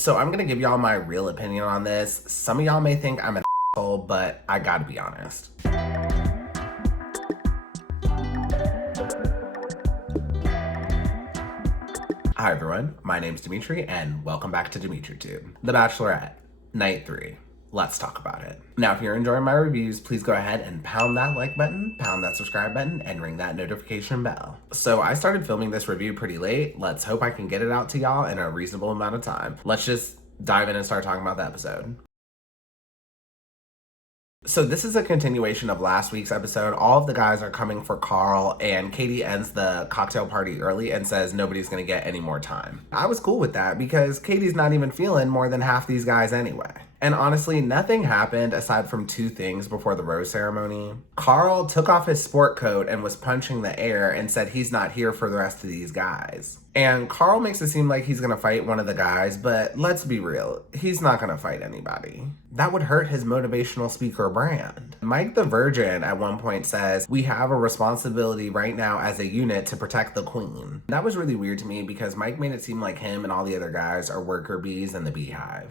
So I'm gonna give y'all my real opinion on this. Some of y'all may think I'm an asshole, but I gotta be honest. Hi everyone, my name's Dimitri and welcome back to DimitriTube. The Bachelorette, Night 3. Let's talk about it. Now, if you're enjoying my reviews, please go ahead and pound that like button, pound that subscribe button, and ring that notification bell. So I started filming this review pretty late. Let's hope I can get it out to y'all in a reasonable amount of time. Let's just dive in and start talking about the episode. So this is a continuation of last week's episode. All of the guys are coming for Carl, and Katie ends the cocktail party early and says nobody's gonna get any more time. I was cool with that because Katie's not even feeling more than half these guys anyway. And honestly, nothing happened aside from two things before the rose ceremony. Carl took off his sport coat and was punching the air and said he's not here for the rest of these guys. And Carl makes it seem like he's gonna fight one of the guys, but let's be real, he's not gonna fight anybody. That would hurt his motivational speaker brand. Mike the Virgin at one point says, "We have a responsibility right now as a unit to protect the queen." That was really weird to me because Mike made it seem like him and all the other guys are worker bees in the beehive.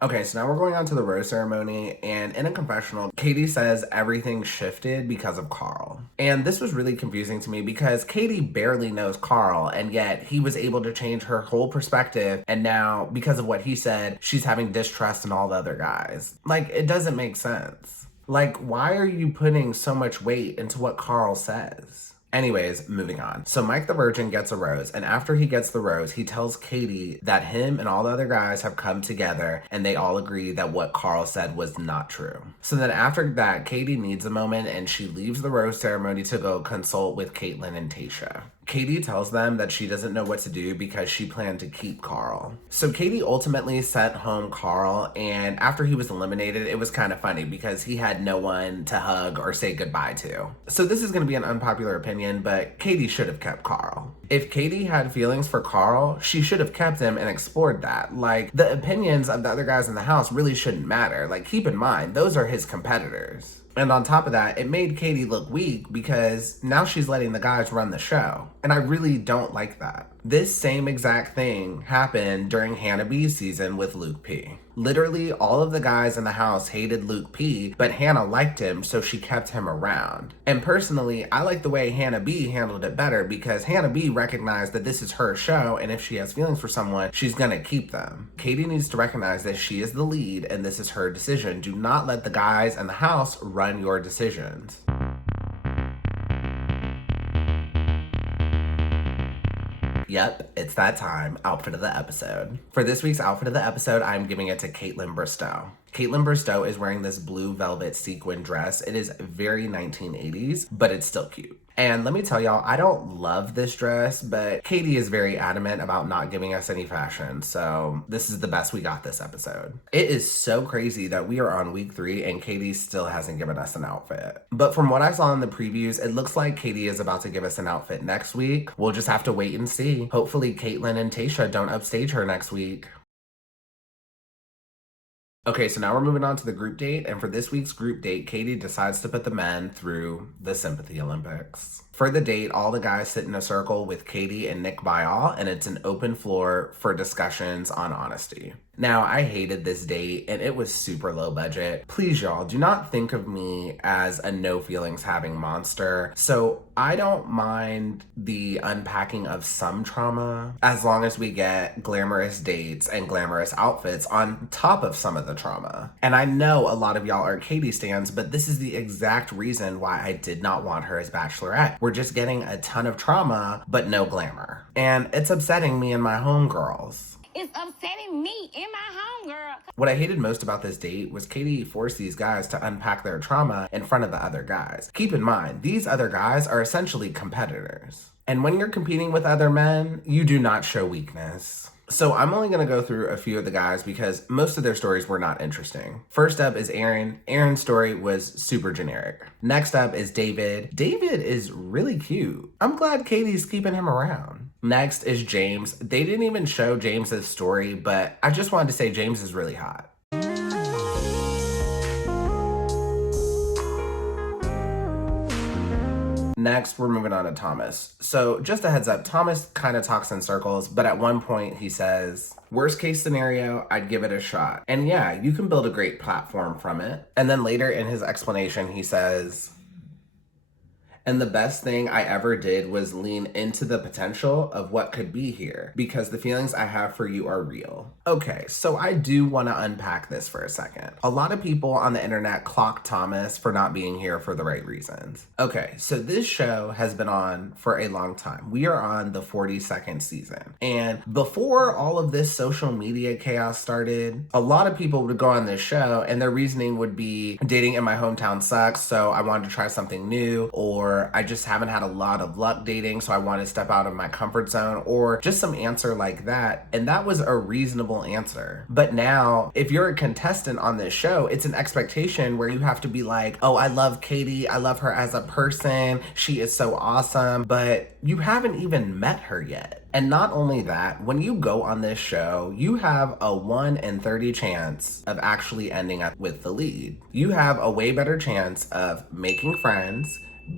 Okay, so now we're going on to the rose ceremony, and in a confessional, Katie says everything shifted because of Carl. And this was really confusing to me because Katie barely knows Carl, and yet he was able to change her whole perspective, and now, because of what he said, she's having distrust in all the other guys. Like, it doesn't make sense. Like, why are you putting so much weight into what Carl says? Anyways, moving on. So Mike the Virgin gets a rose, and after he gets the rose, he tells Katie that him and all the other guys have come together and they all agree that what Carl said was not true. So then after that, Katie needs a moment and she leaves the rose ceremony to go consult with Caitlyn and Tayshia. Katie tells them that she doesn't know what to do because she planned to keep Carl. So Katie ultimately sent home Carl, and after he was eliminated, it was kind of funny because he had no one to hug or say goodbye to. So this is going to be an unpopular opinion, but Katie should have kept Carl. If Katie had feelings for Carl, she should have kept him and explored that. Like, the opinions of the other guys in the house really shouldn't matter. Like, keep in mind, those are his competitors. And on top of that, it made Katie look weak because now she's letting the guys run the show. And I really don't like that. This same exact thing happened during Hannah B's season with Luke P. Literally, all of the guys in the house hated Luke P, but Hannah liked him, so she kept him around. And personally, I like the way Hannah B handled it better because Hannah B recognized that this is her show, and if she has feelings for someone, she's gonna keep them. Katie needs to recognize that she is the lead, and this is her decision. Do not let the guys in the house run your decisions. Yep, it's that time. Outfit of the episode. For this week's outfit of the episode, I'm giving it to Kaitlyn Bristowe. Kaitlyn Bristowe is wearing this blue velvet sequin dress. It is very 1980s, but it's still cute. And let me tell y'all, I don't love this dress, but Katie is very adamant about not giving us any fashion, so this is the best we got this episode. It is so crazy that we are on week 3 and Katie still hasn't given us an outfit. But from what I saw in the previews, it looks like Katie is about to give us an outfit next week. We'll just have to wait and see. Hopefully Caitlyn and Tayshia don't upstage her next week. Okay, so now we're moving on to the group date, and for this week's group date, Katie decides to put the men through the Sympathy Olympics. For the date, all the guys sit in a circle with Katie and Nick Viall, and it's an open floor for discussions on honesty. Now, I hated this date, and it was super low budget. Please, y'all, do not think of me as a no feelings having monster. So I don't mind the unpacking of some trauma as long as we get glamorous dates and glamorous outfits on top of some of the trauma. And I know a lot of y'all are Katie stans, but this is the exact reason why I did not want her as Bachelorette. We're just getting a ton of trauma, but no glamour. And it's upsetting me and my homegirls. It's upsetting me and my homegirl. What I hated most about this date was Katie forced these guys to unpack their trauma in front of the other guys. Keep in mind, these other guys are essentially competitors. And when you're competing with other men, you do not show weakness. So I'm only going to go through a few of the guys because most of their stories were not interesting. First up is Aaron. Aaron's story was super generic. Next up is David. David is really cute. I'm glad Katie's keeping him around. Next is James. They didn't even show James's story, but I just wanted to say James is really hot. Next, we're moving on to Thomas. So just a heads up, Thomas kind of talks in circles, but at one point he says, worst case scenario, I'd give it a shot. And yeah, you can build a great platform from it. And then later in his explanation, he says, and the best thing I ever did was lean into the potential of what could be here because the feelings I have for you are real. Okay, so I do want to unpack this for a second. A lot of people on the internet clock Thomas for not being here for the right reasons. Okay, so this show has been on for a long time. We are on the 42nd season. And before all of this social media chaos started, a lot of people would go on this show and their reasoning would be dating in my hometown sucks, so I wanted to try something new, or I just haven't had a lot of luck dating, so I want to step out of my comfort zone, or just some answer like that. And that was a reasonable answer. But now, if you're a contestant on this show, it's an expectation where you have to be like, oh, I love Katie. I love her as a person. She is so awesome. But you haven't even met her yet. And not only that, when you go on this show, you have a 1 in 30 chance of actually ending up with the lead. You have a way better chance of making friends,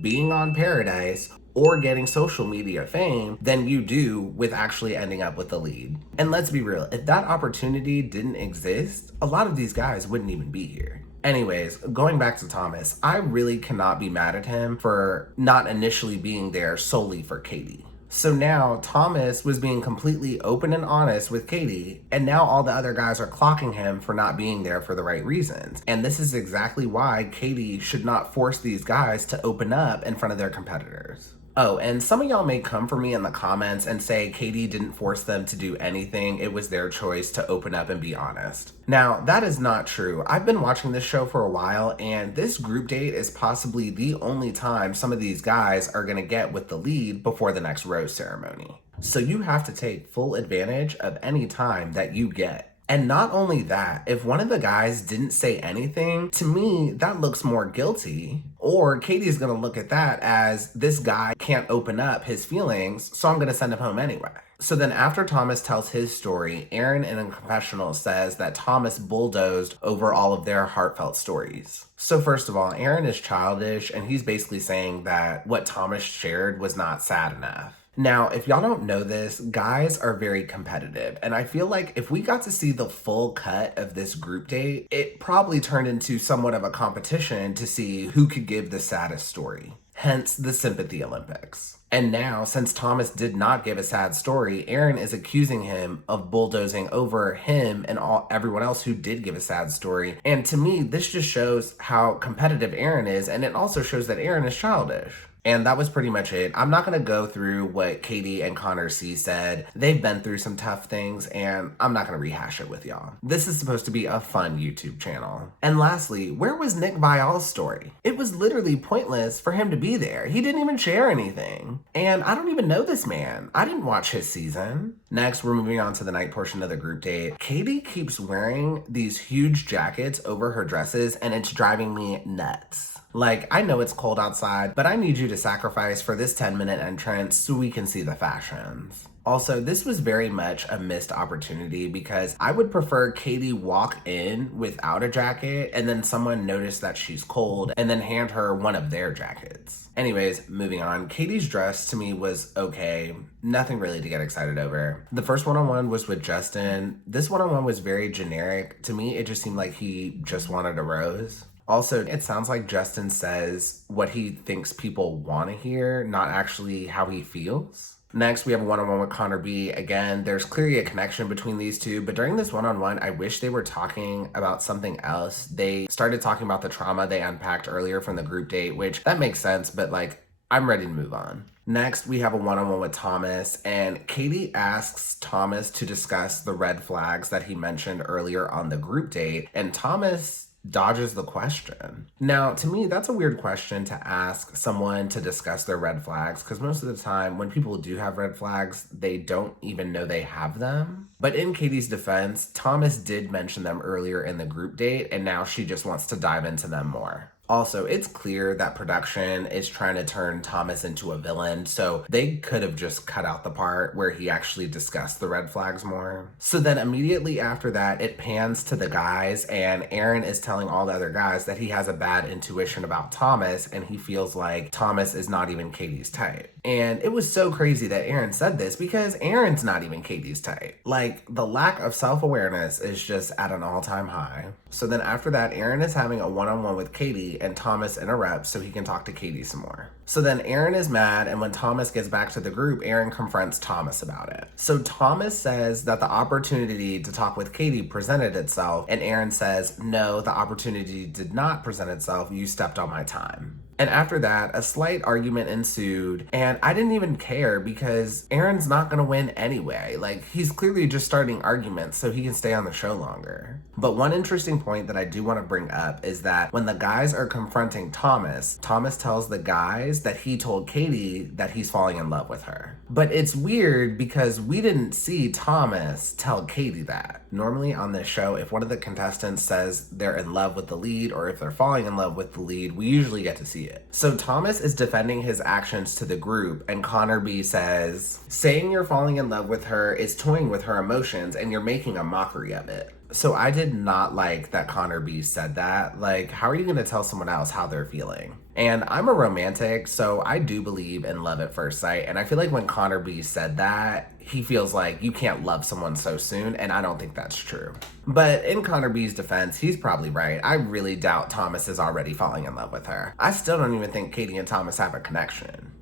being on Paradise, or getting social media fame than you do with actually ending up with the lead. And let's be real, if that opportunity didn't exist, a lot of these guys wouldn't even be here. Anyways, going back to Thomas, I really cannot be mad at him for not initially being there solely for Katie. So now Thomas was being completely open and honest with Katie, and now all the other guys are clocking him for not being there for the right reasons. And this is exactly why Katie should not force these guys to open up in front of their competitors. Oh, and some of y'all may come for me in the comments and say Katie didn't force them to do anything. It was their choice to open up and be honest. Now, that is not true. I've been watching this show for a while, and this group date is possibly the only time some of these guys are gonna get with the lead before the next rose ceremony. So you have to take full advantage of any time that you get. And not only that, if one of the guys didn't say anything, to me, that looks more guilty. Or Katie's gonna look at that as this guy can't open up his feelings, so I'm gonna send him home anyway. So then after Thomas tells his story, Aaron in a confessional says that Thomas bulldozed over all of their heartfelt stories. So first of all, Aaron is childish, and he's basically saying that what Thomas shared was not sad enough. Now, if y'all don't know this, guys are very competitive, and I feel like if we got to see the full cut of this group date, it probably turned into somewhat of a competition to see who could give the saddest story. Hence the Sympathy Olympics. And now, since Thomas did not give a sad story, Aaron is accusing him of bulldozing over him and everyone else who did give a sad story. And to me, this just shows how competitive Aaron is, and it also shows that Aaron is childish. And that was pretty much it. I'm not going to go through what Katie and Connor C said. They've been through some tough things, and I'm not going to rehash it with y'all. This is supposed to be a fun YouTube channel. And lastly, where was Nick Viall's story? It was literally pointless for him to be there. He didn't even share anything. And I don't even know this man. I didn't watch his season. Next, we're moving on to the night portion of the group date. Katie keeps wearing these huge jackets over her dresses, and it's driving me nuts. Like, I know it's cold outside, but I need you to sacrifice for this 10-minute entrance so we can see the fashions. Also, this was very much a missed opportunity because I would prefer Katie walk in without a jacket and then someone notice that she's cold and then hand her one of their jackets. Anyways, moving on. Katie's dress to me was okay. Nothing really to get excited over. The first one-on-one was with Justin. This one-on-one was very generic. To me, it just seemed like he just wanted a rose. Also, it sounds like Justin says what he thinks people want to hear, not actually how he feels. Next, we have a one-on-one with Connor B. Again, there's clearly a connection between these two, but during this one-on-one, I wish they were talking about something else. They started talking about the trauma they unpacked earlier from the group date, which that makes sense, but like, I'm ready to move on. Next, we have a one-on-one with Thomas, and Katie asks Thomas to discuss the red flags that he mentioned earlier on the group date, and Thomas dodges the question. Now, to me, that's a weird question to ask someone to discuss their red flags, because most of the time when people do have red flags, they don't even know they have them. But in Katie's defense, Thomas did mention them earlier in the group date, and now she just wants to dive into them more. Also, it's clear that production is trying to turn Thomas into a villain, so they could have just cut out the part where he actually discussed the red flags more. So then immediately after that, it pans to the guys, and Aaron is telling all the other guys that he has a bad intuition about Thomas, and he feels like Thomas is not even Katie's type. And it was so crazy that Aaron said this because Aaron's not even Katie's type. Like, the lack of self-awareness is just at an all-time high. So then after that, Aaron is having a one-on-one with Katie, and Thomas interrupts so he can talk to Katie some more. So then Aaron is mad, and when Thomas gets back to the group, Aaron confronts Thomas about it. So Thomas says that the opportunity to talk with Katie presented itself, and Aaron says, no, the opportunity did not present itself, you stepped on my time. And after that, a slight argument ensued, and I didn't even care because Aaron's not gonna win anyway. Like, he's clearly just starting arguments so he can stay on the show longer. But one interesting point that I do want to bring up is that when the guys are confronting Thomas, Thomas tells the guys that he told Katie that he's falling in love with her. But it's weird because we didn't see Thomas tell Katie that. Normally on this show, if one of the contestants says they're in love with the lead or if they're falling in love with the lead, we usually get to see it. So Thomas is defending his actions to the group, and Connor B says, saying you're falling in love with her is toying with her emotions and you're making a mockery of it. So I did not like that Connor B said that. Like, how are you gonna tell someone else how they're feeling? And I'm a romantic, so I do believe in love at first sight. And I feel like when Connor B said that, he feels like you can't love someone so soon, and I don't think that's true. But in Connor B's defense, he's probably right. I really doubt Thomas is already falling in love with her. I still don't even think Katie and Thomas have a connection.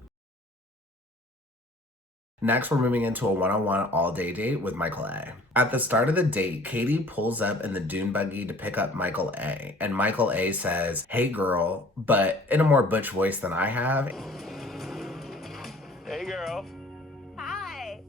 Next, we're moving into a one-on-one all-day date with Michael A. At the start of the date, Katie pulls up in the dune buggy to pick up Michael A. And Michael A says, hey girl, but in a more butch voice than I have. Hey girl. Hi.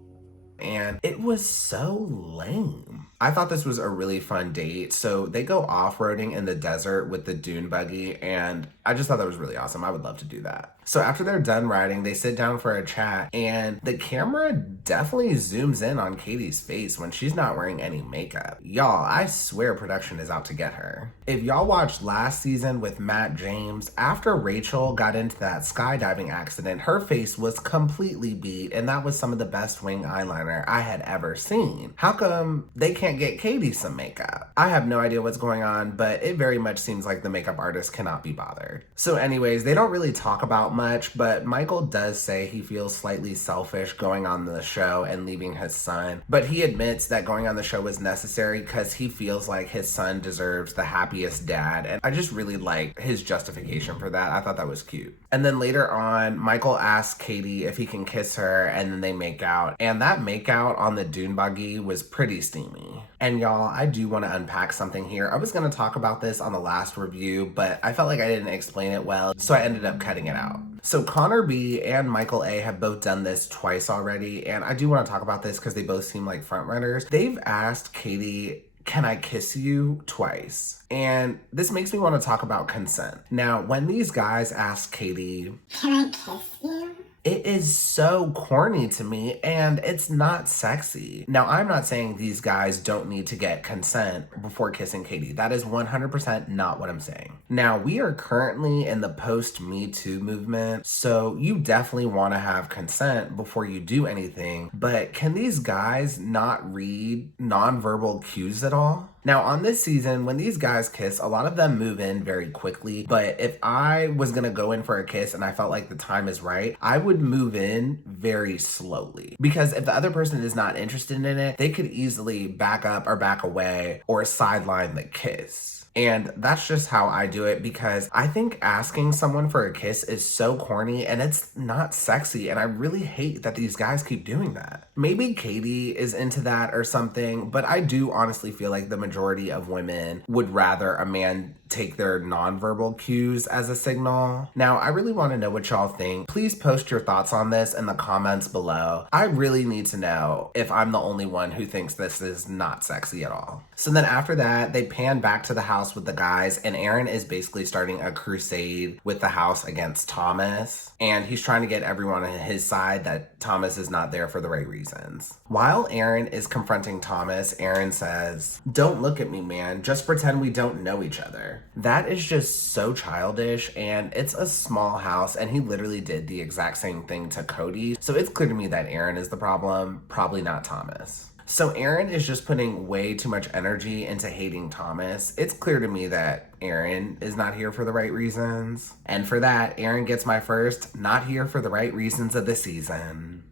And it was so lame. I thought this was a really fun date. So they go off-roading in the desert with the dune buggy, and I just thought that was really awesome. I would love to do that. So after they're done riding, they sit down for a chat, and the camera definitely zooms in on Katie's face when she's not wearing any makeup. Y'all, I swear production is out to get her. If y'all watched last season with Matt James, after Rachel got into that skydiving accident, her face was completely beat, and that was some of the best wing eyeliner I had ever seen. How come they can't get Katie some makeup? I have no idea what's going on, but it very much seems like the makeup artist cannot be bothered. So anyways, they don't really talk about much, but Michael does say he feels slightly selfish going on the show and leaving his son, but he admits that going on the show was necessary because he feels like his son deserves the happiest dad, and I just really like his justification for that. I thought that was cute. And then later on, Michael asks Katie if he can kiss her, and then they make out, and that makeout on the dune buggy was pretty steamy. And y'all, I do want to unpack something here. I was going to talk about this on the last review, but I felt like I didn't explain it well, so I ended up cutting it out. So Connor B and Michael A have both done this twice already, and I do want to talk about this because they both seem like frontrunners. They've asked Katie, can I kiss you, twice? And this makes me want to talk about consent. Now, when these guys ask Katie, Can I kiss you? it is so corny to me, and it's not sexy. Now, I'm not saying these guys don't need to get consent before kissing Katie. That is 100% not what I'm saying. Now, we are currently in the post-Me Too movement, so you definitely want to have consent before you do anything, but can these guys not read nonverbal cues at all? Now, on this season, when these guys kiss, a lot of them move in very quickly, but if I was gonna go in for a kiss and I felt like the time is right, I would move in very slowly. Because if the other person is not interested in it, they could easily back up or back away or sideline the kiss. And that's just how I do it because I think asking someone for a kiss is so corny and it's not sexy, and I really hate that these guys keep doing that. Maybe Katie is into that or something, but I do honestly feel like the majority of women would rather a man take their nonverbal cues as a signal. Now, I really want to know what y'all think. Please post your thoughts on this in the comments below. I really need to know if I'm the only one who thinks this is not sexy at all. So then after that, they pan back to the house with the guys, and Aaron is basically starting a crusade with the house against Thomas, and he's trying to get everyone on his side that Thomas is not there for the right reasons. While Aaron is confronting Thomas, Aaron says, "Don't look at me, man. Just pretend we don't know each other." together. That is just so childish, and it's a small house, and he literally did the exact same thing to Cody. So it's clear to me that Aaron is the problem, probably not Thomas. So Aaron is just putting way too much energy into hating Thomas. It's clear to me that Aaron is not here for the right reasons. And for that, Aaron gets my first not here for the right reasons of the season.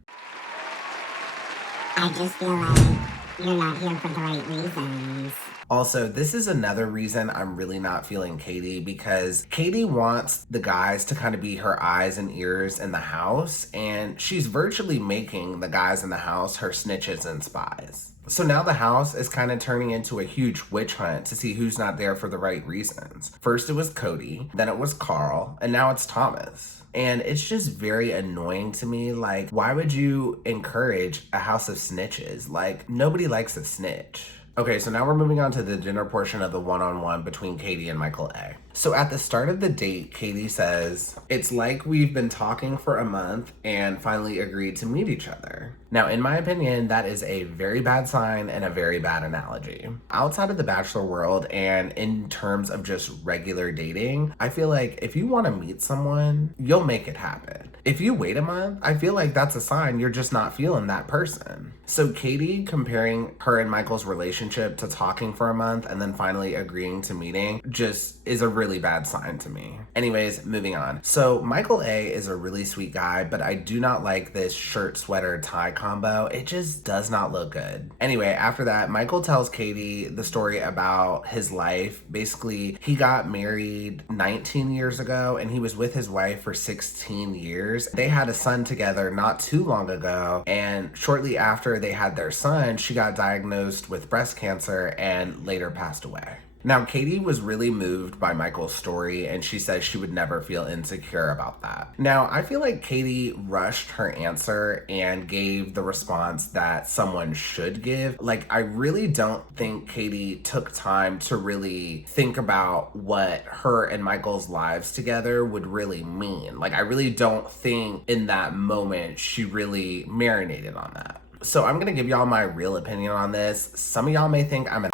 I just feel like you're not here for the right reasons. Also, this is another reason I'm really not feeling Katie, because Katie wants the guys to kind of be her eyes and ears in the house, and she's virtually making the guys in the house her snitches and spies. So now the house is kind of turning into a huge witch hunt to see who's not there for the right reasons. First it was Cody, then it was Carl, and now it's Thomas. And it's just very annoying to me. Like, why would you encourage a house of snitches? Like, nobody likes a snitch. Okay, so now we're moving on to the dinner portion of the one-on-one between Katie and Michael A. So at the start of the date, Katie says, "It's like we've been talking for a month and finally agreed to meet each other." Now, in my opinion, that is a very bad sign and a very bad analogy. Outside of the Bachelor world and in terms of just regular dating, I feel like if you want to meet someone, you'll make it happen. If you wait a month, I feel like that's a sign you're just not feeling that person. So Katie comparing her and Michael's relationship to talking for a month and then finally agreeing to meeting just is a really bad sign to me. Anyways, moving on. So Michael A is a really sweet guy, but I do not like this shirt, sweater, tie combo. It just does not look good. Anyway, after that, Michael tells Katie the story about his life. Basically, he got married 19 years ago and he was with his wife for 16 years. They had a son together not too long ago, and shortly after they had their son, she got diagnosed with breast cancer and later passed away. Now, Katie was really moved by Michael's story, and she says she would never feel insecure about that. Now, I feel like Katie rushed her answer and gave the response that someone should give. Like, I really don't think Katie took time to really think about what her and Michael's lives together would really mean. Like, I really don't think in that moment she really marinated on that. So I'm gonna give y'all my real opinion on this. Some of y'all may think I'm an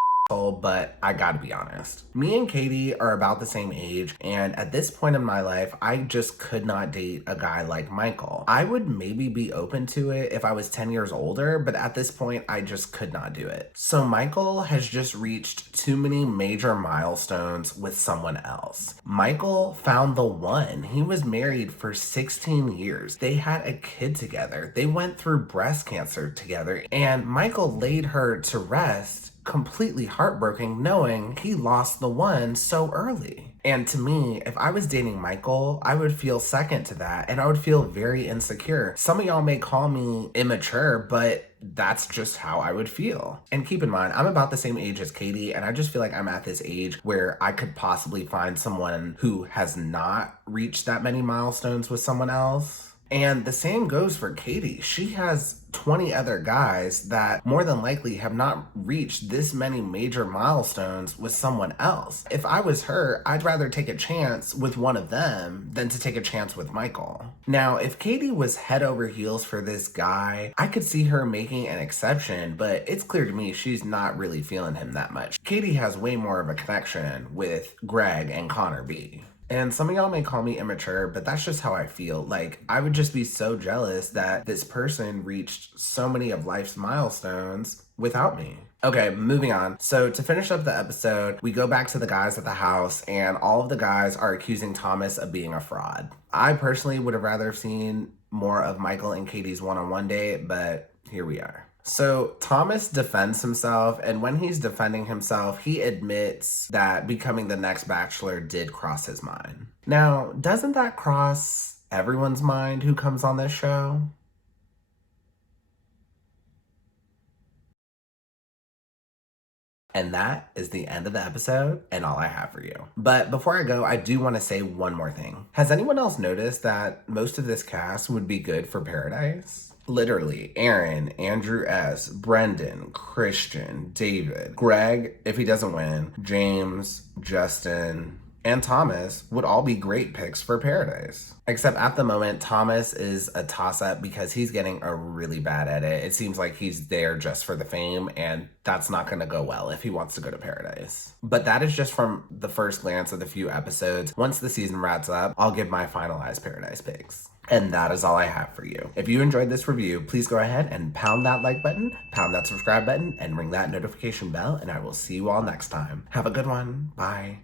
but I gotta be honest. Me and Katie are about the same age, and at this point in my life, I just could not date a guy like Michael. I would maybe be open to it if I was 10 years older, but at this point, I just could not do it. So Michael has just reached too many major milestones with someone else. Michael found the one. He was married for 16 years. They had a kid together. They went through breast cancer together, and Michael laid her to rest, completely heartbroken, knowing he lost the one so early. And to me, if I was dating Michael, I would feel second to that, and I would feel very insecure. Some of y'all may call me immature, but that's just how I would feel. And keep in mind, I'm about the same age as Katie, and I just feel like I'm at this age where I could possibly find someone who has not reached that many milestones with someone else. And the same goes for Katie. She has 20 other guys that more than likely have not reached this many major milestones with someone else. If I was her, I'd rather take a chance with one of them than to take a chance with Michael. Now, if Katie was head over heels for this guy, I could see her making an exception, but it's clear to me she's not really feeling him that much. Katie has way more of a connection with Greg and Connor B. And some of y'all may call me immature, but that's just how I feel. Like, I would just be so jealous that this person reached so many of life's milestones without me. Okay, moving on. So to finish up the episode, we go back to the guys at the house, and all of the guys are accusing Thomas of being a fraud. I personally would have rather seen more of Michael and Katie's one-on-one date, but here we are. So Thomas defends himself, and when he's defending himself, he admits that becoming the next Bachelor did cross his mind. Now, doesn't that cross everyone's mind who comes on this show? And that is the end of the episode and all I have for you. But before I go, I do want to say one more thing. Has anyone else noticed that most of this cast would be good for Paradise? Literally, Aaron, Andrew S., Brendan, Christian, David, Greg, if he doesn't win, James, Justin, and Thomas would all be great picks for Paradise. Except at the moment, Thomas is a toss-up because he's getting a really bad edit. It seems like he's there just for the fame, and that's not going to go well if he wants to go to Paradise. But that is just from the first glance of the few episodes. Once the season wraps up, I'll give my finalized Paradise picks. And that is all I have for you. If you enjoyed this review, please go ahead and pound that like button, pound that subscribe button, and ring that notification bell, and I will see you all next time. Have a good one. Bye.